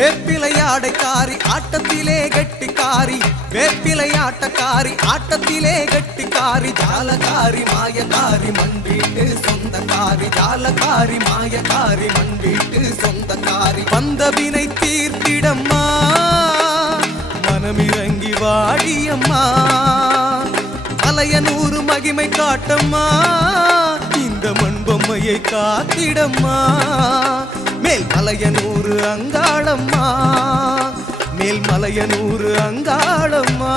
வேப்பிலையாடைக்காரி ஆட்டத்திலே கெட்டிக்காரி, வேப்பிலையாட்டக்காரி ஆட்டத்திலே கெட்டிக்காரி, ஜாலகாரி மாயக்காரி மண் வீட்டு சொந்தக்காரி, ஜாலகாரி மாயக்காரி மண் வீட்டு சொந்தக்காரி. வந்தவினை தீர்த்திடம்மா மனமிறங்கி வாழியம்மா, மலையனூறு மகிமை காட்டம்மா, இந்த மண்பொம்மையை காத்திடம்மா. மேல் மலையனூறு அங்காளம்மா, மேல் மலையனூறு அங்காளம்மா.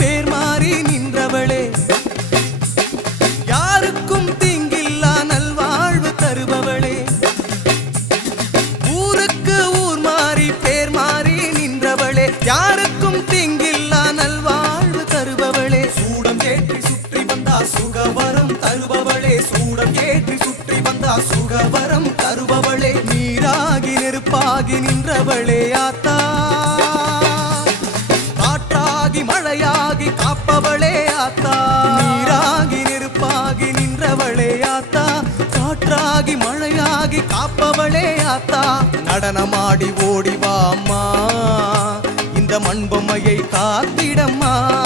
பேர் மாறி நின்றவளே, யாருக்கும் தீங்கில்லா நல்வாழ்வு தருபவளே, ஊருக்கு ஊர் மாறி பேர் மாறி நின்றவளே, யாருக்கும் தீங்கில்லா நல்வாழ்வு தருபவளே, சூடம் ஏற்றி சுற்றி வந்தா சுகவரம் தருபவளே, சூடம் ஏற்றி சுற்றி வந்தா சுகவரம் தருபவளே, நீராகி நெருப்பாகி நின்றவளே ஆத்தா, மழையாகி காப்பவளே ஆத்தா, நீராகி நெருப்பாகி நின்றவளே ஆத்தா, காற்றாகி மழையாகி காப்பவளே ஆத்தா. நடனமாடி ஓடிவா அம்மா, இந்த மண்பொம்மையை காத்திடம்மா.